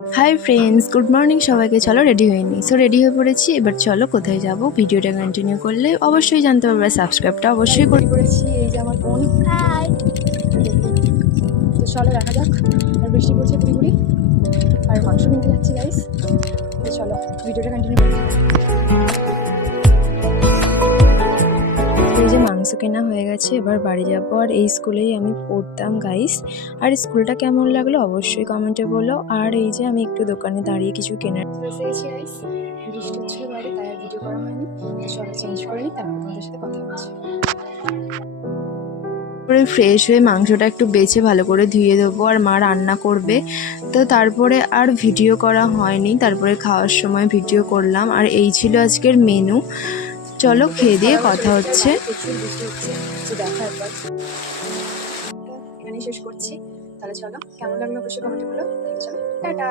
Hi friends, good morning সবাইকে। চলো ready হয়ে নিই। সো রেডি হয়ে পড়েছি। এবার চলো কোথায় যাব, ভিডিওটা কন্টিনিউ করলে অবশ্যই জানতে পারবে। সাবস্ক্রাইবটা অবশ্যই করে পড়েছি। এই যে আমার বোন। হাই। তো চলো দেখা যাক। আর বৃষ্টি পড়ছে পুরি পুরি, আর মাংস কিনতে যাচ্ছি গাইস। তো চলো ভিডিওটা কন্টিনিউ করি। এই যে মাংস কেনা হয়ে গেছে, এবার বাড়ি যাবো। আর এই স্কুলেই আমি পড়তাম গাইস। আর স্কুলটা কেমন লাগলো অবশ্যই কমেন্টে বলো। আর এই যে আমি একটু দোকানে দাঁড়িয়ে কিছু কেনার এসে গেছি গাইস। বৃষ্টি হচ্ছিল বাইরে, তাই আর ভিডিও করা হয়নি। চলো চেঞ্জ করে নিই, তারপর তোমাদের সাথে কথা হচ্ছে। তারপরে ফ্রেশ হয়ে মাংসটা একটু বেছে ভালো করে ধুয়ে দেবো, আর মা রান্না করবে। তো তারপরে আর ভিডিও করা হয়নি। তারপরে খাওয়ার সময় ভিডিও করলাম। আর এই ছিল আজকের মেনু। চলো খেয়ে দিয়ে কথা হচ্ছে। এখানেই শেষ করছি। তাহলে চলো, কেমন লাগলো অবশ্যই কমেন্টে বলো। চলো টাটা।